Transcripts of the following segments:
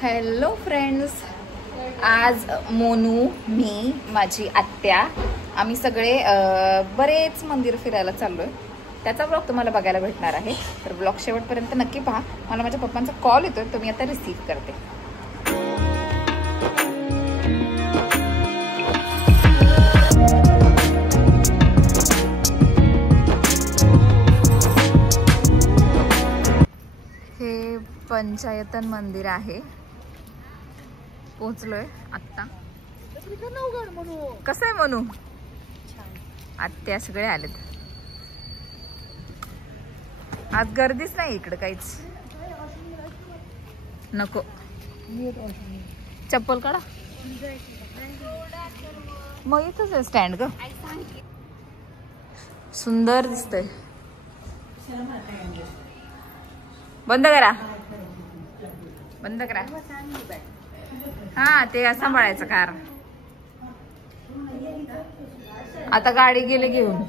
Hello friends, आज मोनू, मी, माझी आत्या आम्ही सगळे बरेच मंदिर फिरायला चाललोय. त्याचा ब्लॉग तुम्हाला बघायला भेटणार आहे. तर ब्लॉग शेवटपर्यंत नक्की पहा. मला माझ्या पप्पांचा कॉल येतोय, तो मी आता रिसीव्ह करते. हे पंचायतन मंदिर आहे. पोहोचलोय आत्ता. कसं आहे म्हणू? आत्या सगळे आलेत. आज गर्दीच नाही इकडे काहीच. नको, चप्पल काढा. मग इथंच आहे स्टँड ग. सुंदर दिसतंय. बंद करा, बंद करा. हा, ते सांभाळायचं कार. आता गाडी गेले घेऊन.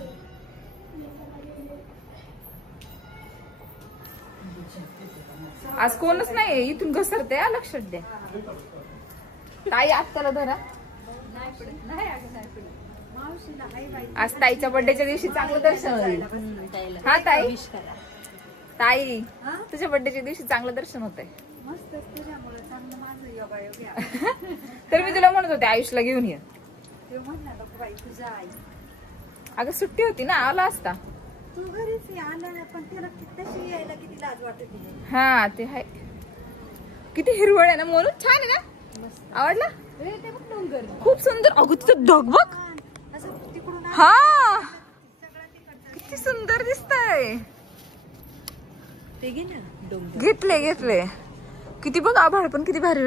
आज कोणच नाही, इथून घसरते. लक्षात द्या. ताई आत्याला धरा. आज ताईच्या बर्थडेच्या दिवशी चांगलं दर्शन होईल. हा ताई, ताई तुझ्या बर्थडेच्या दिवशी चांगलं दर्शन होतंय. तर मी तुला म्हणत होते आयुषला घेऊन ये. अगं सुट्टी होती ना, आला असता. हा ते आहे. किती हिरवळ आहे ना म्हणून. छान आहे ना, आवडला. खूप सुंदर. अगं तिथं ढग बघ. हा, किती सुंदर दिसतंय. घेतले घेतले. किती बघ, आभाळ पण किती भारी.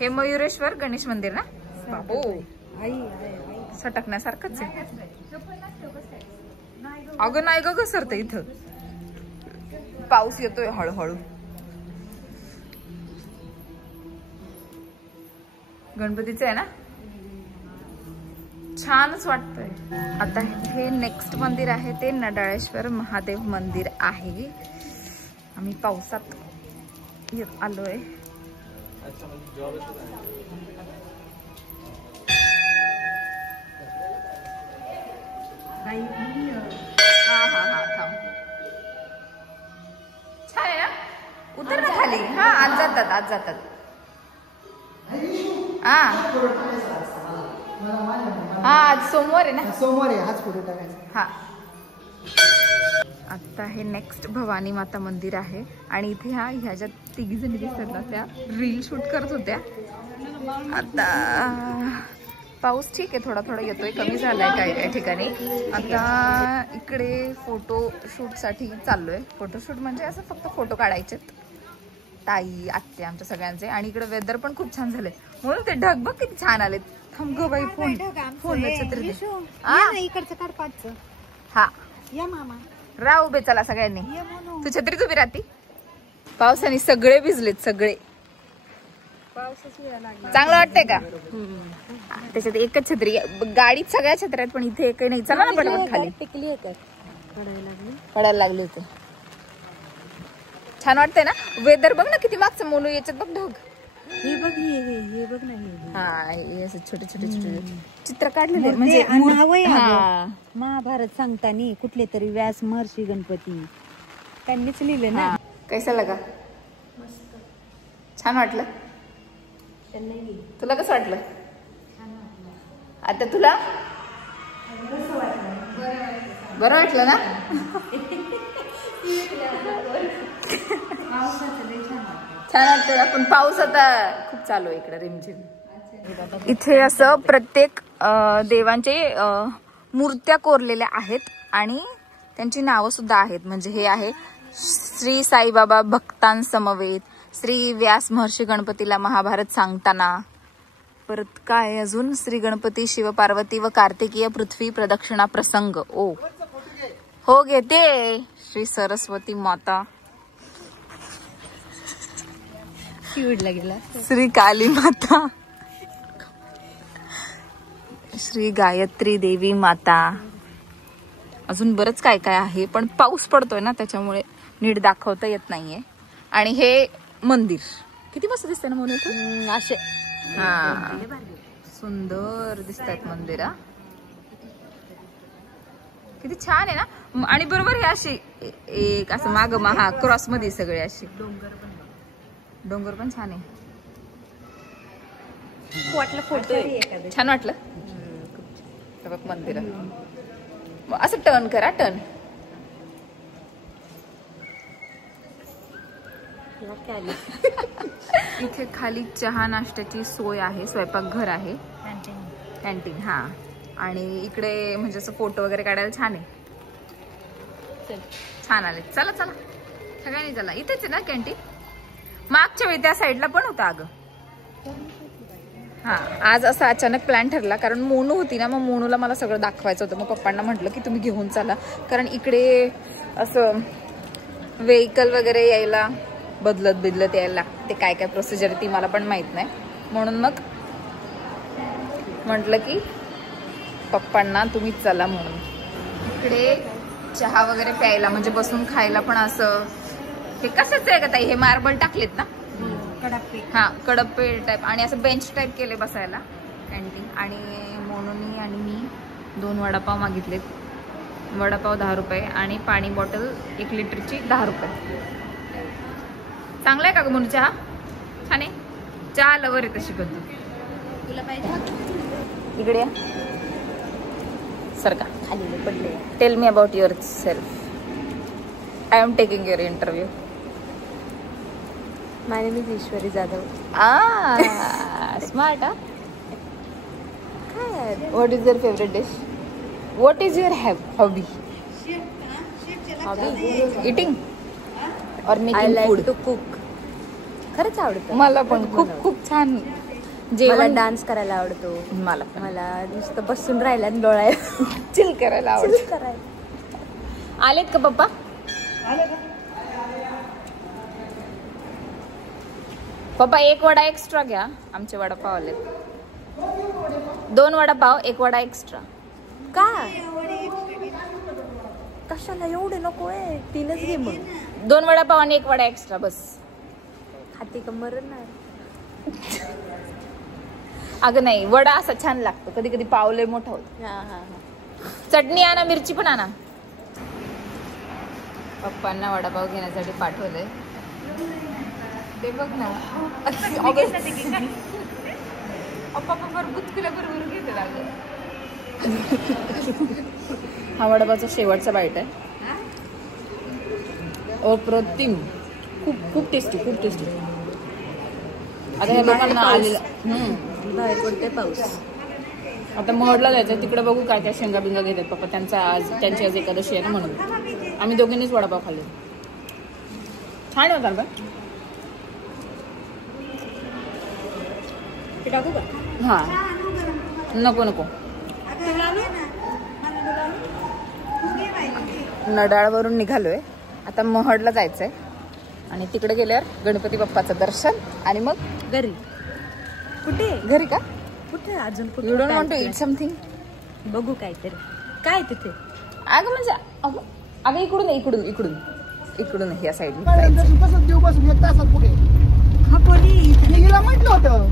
हे मयुरेश्वर गणेश मंदिर ना. बाबू, सटकण्यासारखंच आहे. अगं नाही ग, घसरत इथं. पाऊस येतोय हळूहळू. गणपतीचं आहे ना, छानच वाटतंय. आता हे नेक्स्ट मंदिर आहे ते नडाळेश्वर महादेव मंदिर आहे. आम्ही पावसात आलोय. हा हा हा, थांब. छान आहे ना. उतर ना खाली. हा, आज जातात, आज जातात. हा हा, आज सोमवार आहे ना. सोमवार आहे आज. पुढे टाकायचं. हा, आता हे नेक्स्ट भवानी माता मंदिर आहे. आणि इथे ह्या ज्या तिघी जणी दिसतात ना, त्या रील शूट करत होत्या. आता पाऊस ठीक आहे, थोडा थोडा येतोय, कमी झालाय काही काही ठिकाणी. आता इकडे फोटो शूट साठी चाललोय. फोटोशूट म्हणजे असं फक्त फोटो काढायचे. ताई आत्या आमच्या सगळ्यांचे. आणि इकडे वेदर पण खूप छान झालंय. म्हणून ते ढग बघ किती छान आलेत. थांब गो बाई, फोन छत्री. हा या मामा, राह उभे. चला सगळ्यांनी. तू छत्री उभी राहती. पावसाने सगळे भिजलेत, सगळे. चांगलं वाटतंय का? त्याच्यात एकच छत्री. गाडीत सगळ्या छत्र्या आहेत, पण इथे एकही नाही. चला ना पटपट खाली. पडायला लागले होते. छान वाटतंय ना. वेदर बघ ना किती मागचं मोनू. याच्यात बघ ढग. हे बघ, हे बघ ना. हा, हे छोटे छोटे छोटे चित्र काढलेले. म्हणजे महाभारत सांगताना कुठले तरी व्यास महर्षी गणपती त्यांनीच लिहिले ना. कैसा लगा? छान वाटलं. तुला कसं वाटलं? आता तुला बरं वाटलं ना. छान वाटतं. आपण पाऊस आता खूप चालू आहे इकडे, रिमझिम. इथे असं प्रत्येक देवांचे मूर्त्या कोरलेल्या आहेत आणि त्यांची नावं सुद्धा आहेत. म्हणजे हे आहे श्री साईबाबा भक्तांसमवेत, श्री व्यास महर्षी गणपतीला महाभारत सांगताना. परत काय अजून, श्री गणपती शिव पार्वती व कार्तिकीय पृथ्वी प्रदक्षिणा प्रसंग. ओ हो घेते. श्री सरस्वती माता, श्री काली माता, श्री गायत्री देवी माता. अजून बरंच काय काय आहे, पण पाऊस पडतोय ना त्याच्यामुळे नीट दाखवता येत नाहीये. आणि हे मंदिर किती मस्त दिसतंय ना म्हणून असे हा सुंदर दिसतात मंदिर. किती छान आहे ना. आणि बरोबर हे अशी एक असं माग महा क्रॉस मध्ये सगळे असे डोंगर पण छान आहे. वाटलं फोटो छान वाटलं बघ मंदिर. असं टर्न करा टर्न. इथे खाली चहा नाश्त्याची सोय आहे. स्वयंपाकघर आहे. कॅन्टीन हा. आणि इकडे म्हणजे असं फोटो वगैरे काढायला छान आहे. छान आले. चला चला सगळ्यांनी चला. इथेच आहे ना कॅन्टीन. मागच्या वेळी त्या साईडला पण होता अगं. हा आज असा अचानक प्लॅन ठरला कारण मोनू होती ना. मग मोनूला मला सगळं दाखवायचं होतं. मग पप्पांना म्हटलं की तुम्ही घेऊन चला कारण इकडे असं व्हेकल वगैरे यायला बदलत यायला लागते. काय काय प्रोसिजर ती मला पण माहित नाही. म्हणून मग म्हटलं की पप्पांना तुम्ही चला म्हणून. इकडे चहा वगैरे प्यायला म्हणजे बसून खायला पण असं हे कशाच आहे का ताई. हे मार्बल टाकलेत ना. हा कडप्पे टाईप आणि असं बेंच टाईप केले बसायला कॅन्टीन. आणि मोनूनी आणि मी 2 वडापाव मागितलेत. वडापाव 10 रुपये आणि पाणी बॉटल 1 लिटरची 10 रुपये. चांगला आहे का ग मोनू चहा. छान आहे. चहा लवर आहे तशी पण. तुला पाहिजे इकडे या सरका खाली पडले. Tell me about your I am taking your interview. My name is Ishwari Jadhav. Smart. What is your favourite dish. What is your hobby. Eating और I making like food. To cook. खरंच आवडतं मला पण खूप छान मला जेवण. डान्स करायला आवडतो. मला पण मला नुसतं बसून राहिला आणि डोळायला चिल करायला आवडतं. करायला. आलेत का पप्पा. पप्पा 1 वडा एक्स्ट्रा घ्या. आमचे वडापाव आलेत. 2 वडापाव 1 वडा एक्स्ट्रा. का कशाला एवढे नको आहे. 3च घे मग. 2 वडापाव आणि 1 वडा एक्स्ट्रा बस. खाते का मरणार. अगं नाही वडा असा छान लागतो. कधी कधी पाव लय मोठा होतो. हा हा. चटणी आणा मिरची पण आणा. पप्पांना वडापाव घेण्यासाठी पाठवलंय. ते बघ ना पप्पा बरोबर घेते. हा वडापावचा शेवटचा बाईट आहे. अप्रतिम. खूप टेस्टी खूप टेस्टी. आता या लोकांना आलेला बाहेर पडते पाऊस. आता महडला जायचं. तिकडे बघू काय काय शेंगा बिंगा घेतात पप्पा. त्यांची आज एकादशी आहे ना म्हणून आम्ही दोघींनीच वडापाव खाल्ले. छान होता बा. टाकू का. हा नको नडाळवरून निघालोय. आता महडला जायचंय आणि तिकडे गेल्यावर गणपती बाप्पाचं दर्शन आणि मग घरी. कुठे घरी का कुठे अजून कुठे. You don't want to eat something. बघू काहीतरी. काय तिथे. अगं म्हणजे अगं इकडून ह्या साईडने म्हटलं होतं.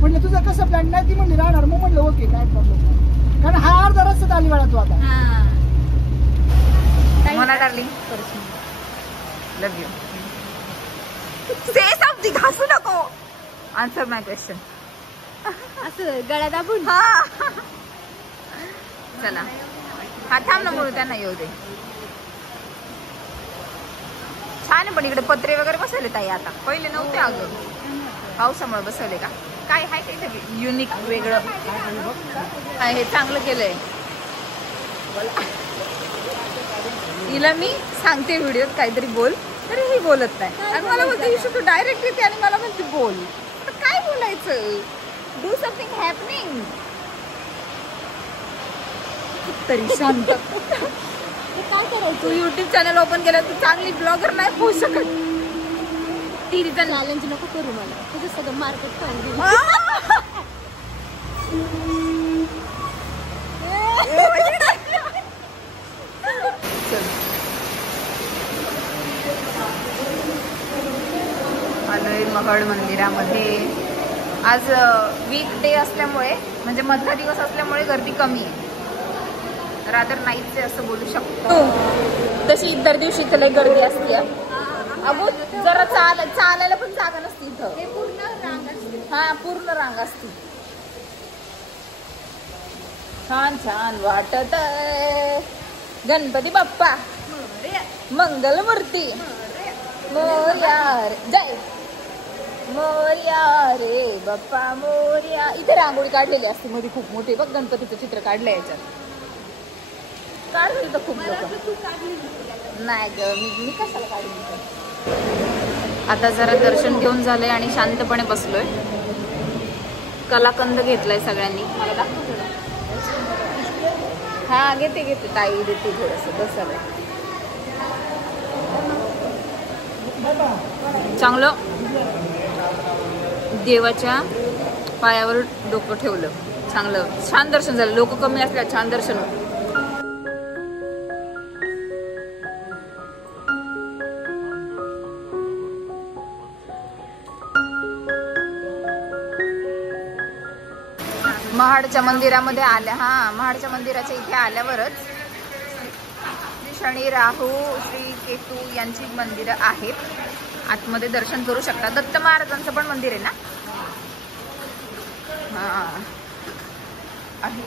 म्हणलं तुझं कसं प्लॅन नाही. ती म्हणली राहणार. मग म्हणलं ओके काय प्रॉब्लेम. कारण हा अर्धा रस्ता आली वेळा तू आता. मला darling love you. Say something. हसू नको. आन्सर माय क्वेश्चन. असं गळा दाबून. चला हा थांब ना म्हणून त्यांना येऊ दे. छान आहे पण इकडे पत्रे वगैरे बसवले ताई. आता पहिले नव्हते अगं. पावसामुळे बसवले का काय. आहे काहीतरी युनिक वेगळं. हे चांगलं केलंय. हिला मी सांगते व्हिडिओत काहीतरी बोल तरी ही बोलत नाही. आणि मला बोलते यू शुड डायरेक्ट येते आणि मला म्हणते बोल. आता काय बोलायचं. Do something happening. तरी शांत. काय करायचं. तू युट्यूब चॅनल ओपन केलं तू चांगली ब्लॉगर नाही होऊ शकत. ती रिझन चॅलेंज नको करू मला. तुझं सगळं मार्केट पाहिजे. आलोय महड मंदिरामध्ये. आज वीकडे असल्यामुळे म्हणजे मधला दिवस असल्यामुळे गर्दी कमी आहे. रादर नाहीच आहे असं बोलू शकतो. तशी इतर दिवशी इथं लई गर्दी असते. अगो जरा चालायला पण जागा नसते इथं. हा पूर्ण रांग असते. छान छान वाटत गणपती बाप्पा मंगल मूर्ती मोरया रे जय मोरया रे बाप्पा मोरया. इथे रांगोळी काढलेली असते मध्ये खूप मोठी बघ. गणपतीचं चित्र काढलंय याच्यात. काढली तर खूप लोक नाही ग मी कशाला काढली. आता जरा दर्शन घेऊन झालंय आणि शांतपणे बसलोय. कलाकंद घेतलाय सगळ्यांनी. मला दाखव थोडं. हा घेते ताई देते थोडस. बसलंय चांगलं. देवाच्या पायावर डोकं ठेवलं. चांगलं छान दर्शन झालं. लोक कमी असल्या छान दर्शन होतं. महाडच्या मंदिरामध्ये आल्या. हा महाडच्या मंदिराच्या इथे आल्यावरच शनी राहू श्री केतू यांची मंदिरं आहेत. आतमध्ये दर्शन करू शकता. दत्त महाराजांचं पण मंदिर आहे ना. हा आहे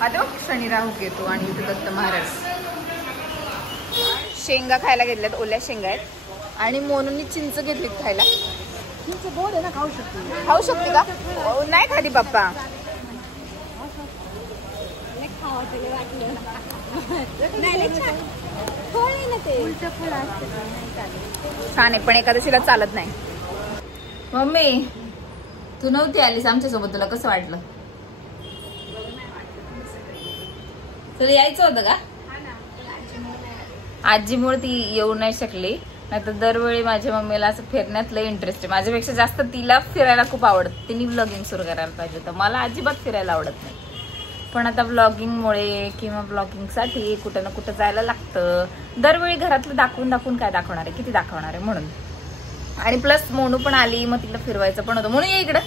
आता शनी राहू केतू आणि इथे दत्त महाराज. शेंगा खायला घेतल्यात. ओल्या शेंगा आहेत आणि मोनूनी चिंच घेतलीत खायला. गोड आहे ना, खाऊ शकते. खाऊ शकते का. नाही खाली पप्पा. छान आहे पण एकादशीला चालत नाही. मम्मी तू नव्हती आलीस आमच्यासोबत. तुला कसं वाटलं. तुला यायचं होतं का. आजीमुळे ती येऊ नाही शकली. नाही तर दरवेळी माझ्या मम्मीला असं फिरण्यात लय इंटरेस्ट आहे. माझ्यापेक्षा जास्त तिला फिरायला खूप आवडतं. तिने व्लॉगिंग सुरू करायला पाहिजे. तर मला अजिबात फिरायला आवडत नाही. पण आता व्लॉगिंगमुळे किंवा व्लॉगिंगसाठी कुठं ना कुठं जायला लागतं. दरवेळी घरातलं दाखवून काय दाखवणार आहे. किती दाखवणार आहे म्हणून. आणि प्लस मोनू पण आली मग तिला फिरवायचं पण होतं. म्हणून ये इकडं.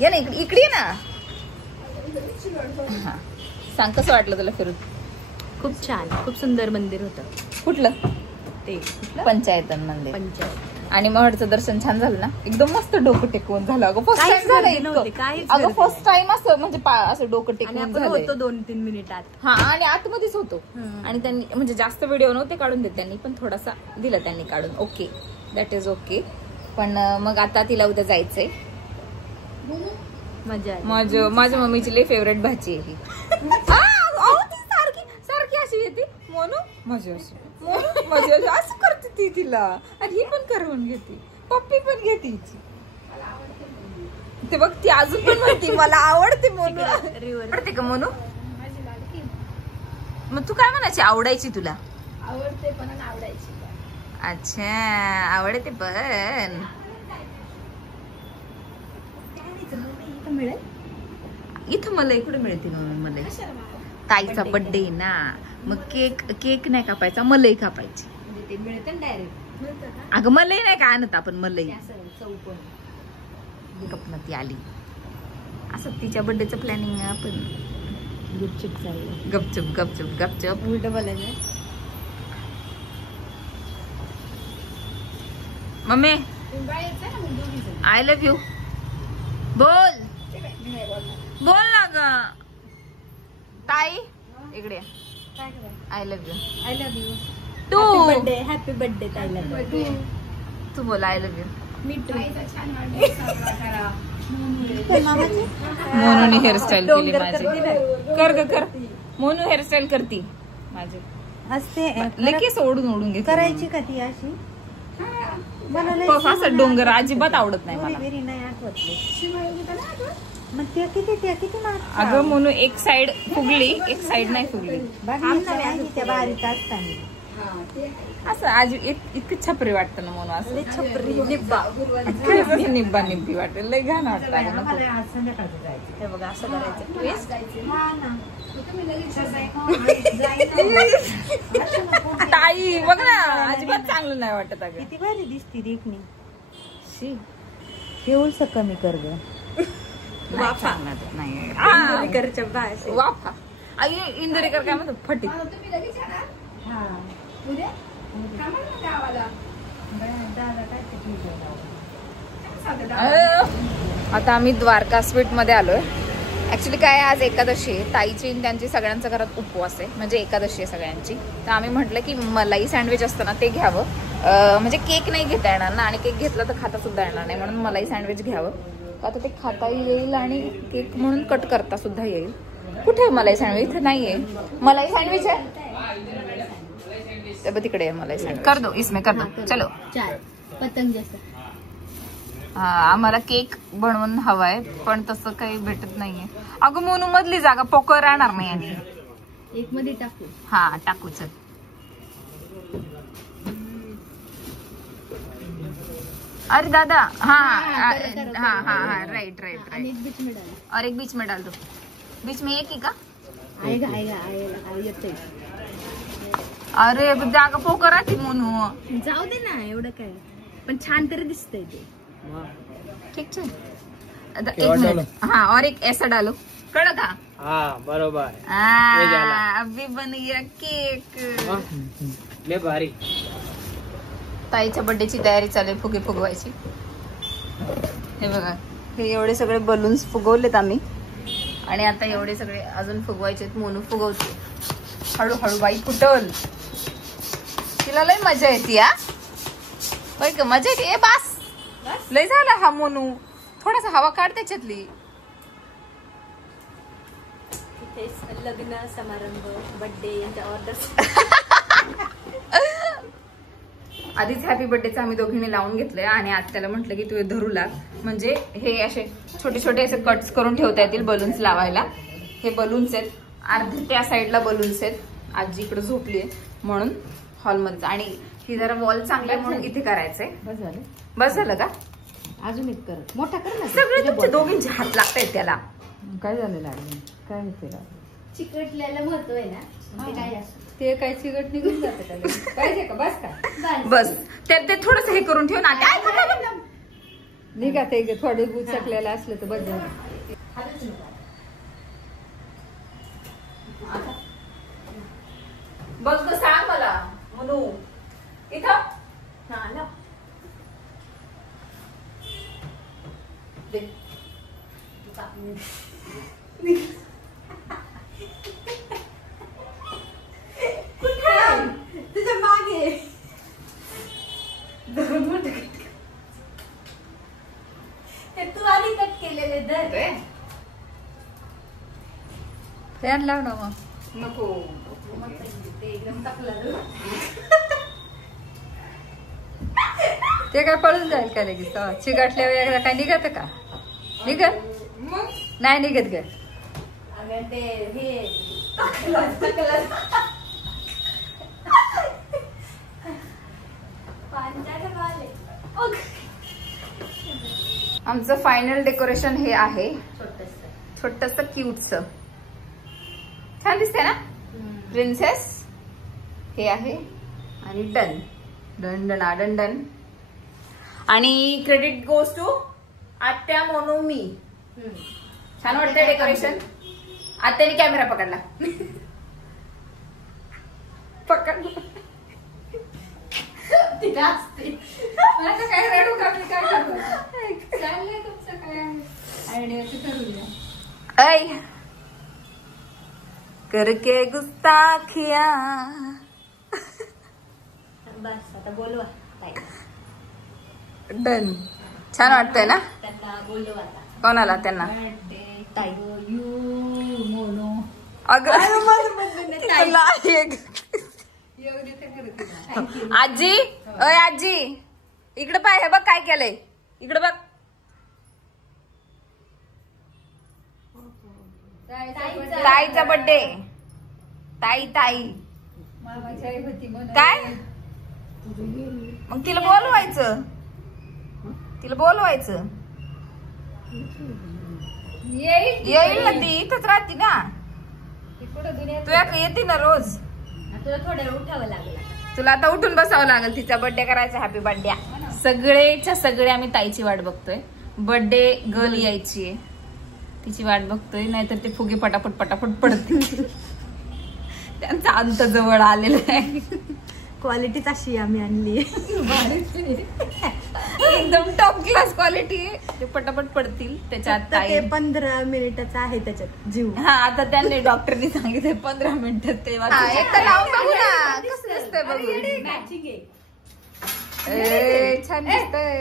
ये ना इकडे ना. हा सांग कसं वाटलं तुला फिरून. खूप छान. खूप सुंदर मंदिर होतं. कुठलं ते पंचायतन मंदिर. पंचायत. आणि महडचं दर्शन छान झालं ना. एकदम मस्त डोकं टेकवून झालं. अगं फर्स्ट टाइम झालं. अगं फर्स्ट टाइम असं म्हणजे असं डोकं टेकवून झालं. 2-3 मिनिटात. हा आणि आतमध्येच होतो. आणि त्यांनी म्हणजे जास्त व्हिडिओ नव्हते काढून देत त्यांनी. पण थोडासा दिला त्यांनी काढून. Okay that is okay. पण मग आता तिला उद्या जायचंय. मजा. माझ्या मम्मीची लई फेवरेट भाजी आहे ही. सारखी अशी येते. मोनू माझी अशी असं करते ती तिला. आणि ही पण करवून घेते. पप्पी पण घेते ते बघ. ती अजून पण म्हणते मला आवडते मोनू. आवडते का मोनू. मग तू काय म्हणायची. आवडायची तुला. आवडते पण आवडायची. अच्छा आवडते पण. इथं मला इकडे मिळते म्हणून. मला ताईचा बर्थडे ना मग केक नाही कापायचा. मलाई कापायची. अगं मलाई नाही का आणत आपण. मलाई कपन ती आली असं. तिच्या बर्थडेचं प्लॅनिंग आपण गुपचूप चाललं. गपचूप उलट बोलायचं. मम्मी आय लव्ह यू बोल ना ग. ताई इकडे. I love you. तू हॅपी बर्थडे ताईला. तू बोल I love you. Me too. मोनूने हेअरस्टाईल केली माझी. कर मोनू हेअरस्टाईल करती माझी. असते लेकेस ओढून घेते. करायची का ती अशी. असं डोंगर अजिबात आवडत नाही मला. नाही आठवत. मग त्या किती अगं मोनू एक साइड फुगली एक साइड नाही फुगली. त्या बारीक असताना असं आज इतकं छपरी वाटतं ना मोनू. असं छपरी निब्बा निब्बी वाटत. लय घाण वाटतं. हे बघा असं करायचं. ताई बघ ना अजिबात चांगलं नाही वाटत. अगं किती भारी दिसती देखणी. शी केवळ कमी कर ग. वाफा इंदोरीकरच्या भाषेत. वाफा. आई इंदोरीकर काय म्हणतो फटी. आता आम्ही द्वारका स्वीट मध्ये आलोय. ऍक्च्युली काय आज एकादशी आहे. ताईची आणि त्यांची सगळ्यांच्या घरात उपवास आहे, म्हणजे एकादशी आहे सगळ्यांची. तर आम्ही म्हटलं की मलाई सँडविच असतं ना ते घ्यावं. म्हणजे केक नाही घेता येणार ना, आणि केक घेतला तर खाता सुद्धा येणार नाही, म्हणून मलाई सँडविच घ्यावं. आता ते खाता येईल आणि केक म्हणून कट करता सुद्धा येईल. कुठे आहे मलाई सँडविच? इथे नाहीये मलाई सँडविच आहे. तिकडे आहे मलाई सँडविच. कर दो इसमें, कर दो. चलो पतंग जैसा. हा, आम्हाला केक बनवून हवाय, पण तसं काही भेटत नाहीये. अगं मोनू मधली जागा पोकळ राहणार नाही आणि एक मध्ये टाकू. हा टाकू. चल अरे दादा. हाँ हाँ हाँ राइट राइट राइट. बीच में डाल. और एक बीच में डाल दो. बीच में एक ही का? आएगा आएगा आएगा येतोय. अरे जागा पोकळ राहते मोनू. जाऊ दे ना, एवढं काय, पण छान तरी दिसतंय ते. ठीक है. एक मिनट. हाँ और एक ऐसा डालो. कड़ा का? हाँ बरोबर. अभी बन गया केक. ले भारी. ताईच्या बर्थडेची तयारी चालू आहे, फुगे फुगवायची. हे बघा, हे एवढे सगळे बलून्स फुगवलेत आम्ही, आणि आता एवढे सगळे अजून फुगवायचे. मोनू फुगवते हळूहळू. बाई फुटल. तिला लय मजा येते. या बाई का मजा येते. बास लय झाला हा मोनू. थोडासा हवा काढ त्याच्यातली. लग्न समारंभ, बर्थडे यांच्या ऑर्डर. आधीच हॅपी बर्थडेचं आम्ही दोघींनी लावून घेतलंय, आणि आज त्याला म्हटलं की तू धरू लाग, म्हणजे हे असे छोटे छोटे असे कट्स करून ठेवता येतील बलून्स लावायला. हे बलून्स आहेत, अर्धे त्या साईडला बलून्स आहेत. आजी इकडे झोपलीये म्हणून हॉलमध्ये, आणि ही जरा वॉल चांगला आहे म्हणून इथे करायचंय. बस झालं का? अजून एक कर, मोठा कर ना. सगळे तुमचे दोघींचे हात लागतायत त्याला. काय झालं लागलं? काय होते? चिकटल्याला महत्व आहे ना. ते काय चिकट निघून जातं त्याला. पाहिजे का? बस का? बस ते थोडस हे करून ठेव ना. निघा ते थोडे गुचकलेलं असलं तर बस झालं. बघ तर सांग मला म्हणू. इथं तुझ्या मागे तू आधी कट केलेले दर. फॅन लाव ना मग. नको एकदम टाकलं. ते काय पळून जाईल का लगेच? चिकटल्यावर एकदा काय निघत का? निघत नाही निघत ग. ते हे आमचं फायनल डेकोरेशन हे आहे, छोटस क्यूटस. छान दिसते ना प्रिन्सेस. हे आहे आणि done done done done done. आणि क्रेडिट गोज टू आत्या मोनू मी. छान वाटतंय डेकोरेशन. आत्याने कॅमेरा पकडला. पकडला काय रडू का मी? काय चाललंय तुमचं? काय आयडियाचं ठरवूया. ऐ करके गुस्ताखिया. बस आता बोलवा. डन. छान वाटतंय ना? त्यांना बोलवा आता. कोणाला? त्यांना. ताई यू मोनो. अगं आजी, अय आजी इकडे पाय. हे बघ काय केलंय. इकडे बघ. ताईचा बर्थडे. ताई ताई काय मग तिला बोलवायचं. तिला बोलवायचं. येईल ना ती. इथंच राहते ना. तू येते ना रोज. तुला थोड्या वेळ उठावं लागलं. तुला आता उठून बसावं लागेल, तिचा बर्थडे करायचा. Happy birthday. सगळेच्या सगळे आम्ही ताईची वाट बघतोय. बर्थडे गर्ल यायची आहे, तिची वाट बघतोय, नाहीतर ते फुगे पटापट पटापट पडतील. त्यांचा अंत जवळ आलेला आहे. क्वालिटीच अशी आम्ही आणली, एकदम टॉप क्लास क्वालिटी. ते पटापट पडतील. त्याच्यात ताई 15 मिनिटाचा आहे त्याच्यात जीव. हा, आता त्यांनी डॉक्टरनी सांगितलं 15 मिनिटात तेव्हा. एकदा लावून बघू ना कसं दिसतंय बघू. छान दिसतंय.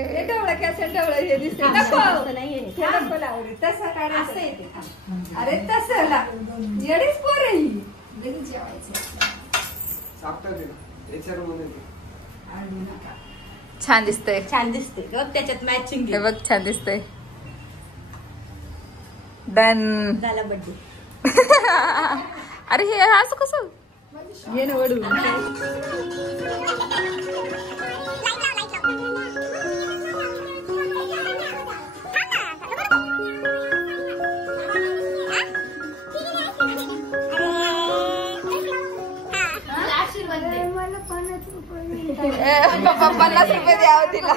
अरे तसं येडीच पोर आहे. छान दिसतंय. छान दिसते त्याच्यात मॅचिंग हे बघ छान दिसतंय. डन झाला बर्थडे. अरे हे असं कसं घे ना वडू. पप्पा 50 रुपये द्यावं तिला.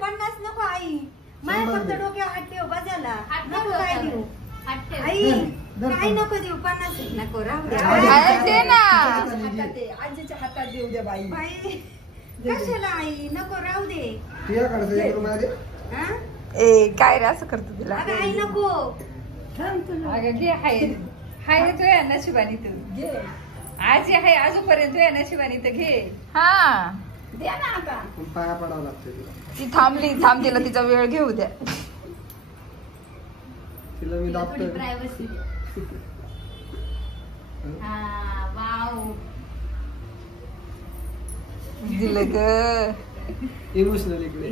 50 नको आई, माझ्या फक्त डोक्यावर हात ठेव बजाला. नको काय देऊ आई, काय नको देऊ. 50 नको राहू दे. दे ना. आजीच्या हातात देऊ दे बाई. बाई कशाला आई, नको राहू दे. ए काय रे असं करतो तिला. अगं आई नको. अगं घे. हाय तुझ्या नशिबानी तू घे. आजी आहे अजूनपर्यंत तुझ्या नशिबानी तर घे. हा द्या ना आता. पाया पडावं लागतं ती थांबली. थांब, तिला तिचा वेळ घेऊ द्या. तिला मी दाखवतो. प्रायव्हसी. हा वाव. दिलं ग. इमोशनल इकडे.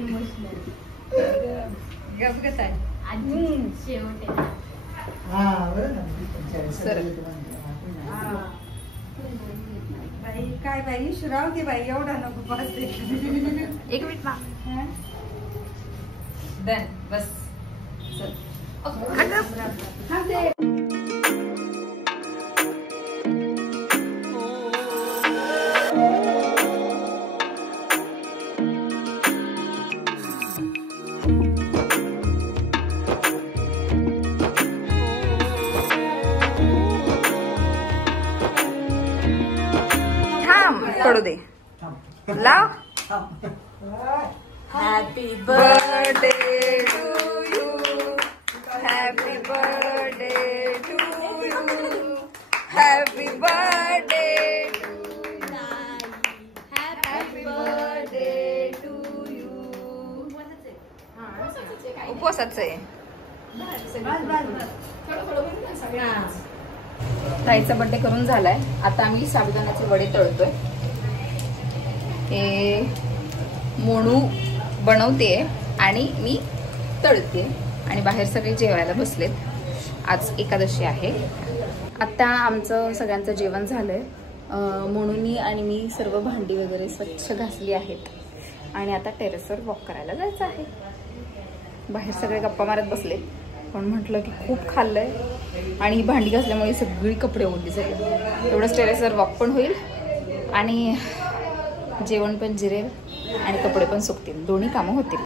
गपगत आहे. आजी शेवट आहे. हा बरं ना. बाई काय बाई राहू दे बाई, एवढा नको बस. 1 मिनिट मा. डन बस. पडू दे. लाव. Happy birthday to you. Happy birthday to you. Happy birthday. Happy birthday to you. उपवासाचं आहे. ताईचा बर्थडे करून झालाय. आता आम्ही साबुदाण्याचे वडे तळतोय. हे मोनू बनवते आणि मी तळते आणि बाहेर सगळे जेवायला बसलेत. आज एकादशी आहे. आता आमचं सगळ्यांचं जेवण झालंय. मोनूनी आणि मी सर्व भांडी वगैरे स्वच्छ घासली आहेत आणि आता टेरेसवर वॉक करायला जायचं आहे. बाहेर सगळे गप्पा मारत बसले, पण म्हटलं की खूप खाल्लंय आणि ही भांडी घासल्यामुळे सगळी कपडे ओढली झाली. तेवढंच टेरेसवर वॉक पण होईल आणि जेवण पण जिरेल आणि कपडे पण सुकतील. दोन्ही कामं होतील.